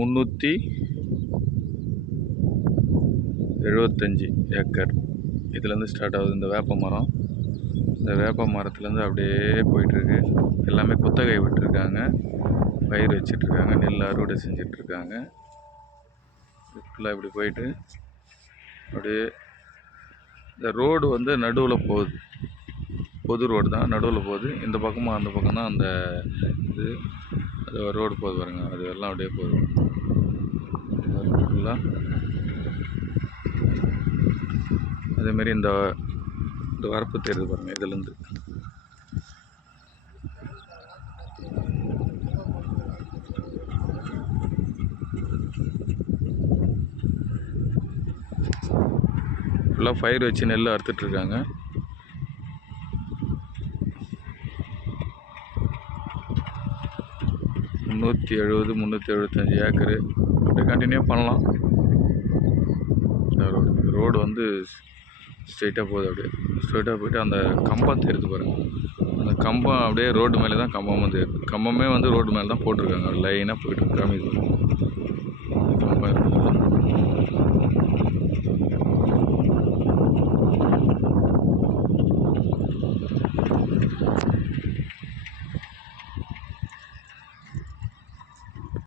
375 acre. இதுலேருந்து start ஆகுது இந்த வேப்ப மரம். இந்த வேப்ப மரத்துலேருந்து அப்படியே போயிட்டுருக்கு. எல்லாமே குத்தகை விட்டுருக்காங்க, பயிர் வச்சிட்ருக்காங்க, நெல் அறுவடை செஞ்சிட்ருக்காங்க. ஃபுல்லாக இப்படி போயிட்டு அப்படியே இந்த ரோடு வந்து நடுவில் போகுது. பொது ரோடு தான், நடுவில் போகுது. இந்த பக்கமும் அந்த பக்கம் தான் அந்த இது அது ரோடு போகுது பாருங்க, அது எல்லாம் அப்படியே போகுது ஃபுல்லாக. அதேமாரி இந்த வரப்பு தெரியுது பாருங்கள், இதுலேருந்து ஃபுல்லாக பயிர் வச்சு நெல் அறுத்துட்ருக்காங்க. முந்நூற்றி 375 ஏக்கரு. அப்படியே கண்டினியூ பண்ணலாம். ரோடு வந்து ஸ்ட்ரெயிட்டாக போகுது. அப்படியே ஸ்ட்ரெயிட்டாக போயிட்டு அந்த கம்பம் தெரியுது பாருங்கள், அந்த கம்பம் அப்படியே ரோடு மேலே தான் கம்பமும் தெரியுது. கம்பமே வந்து ரோடு மேலே தான் போட்டிருக்காங்க, லைனாக போயிட்டு காமிக்குது.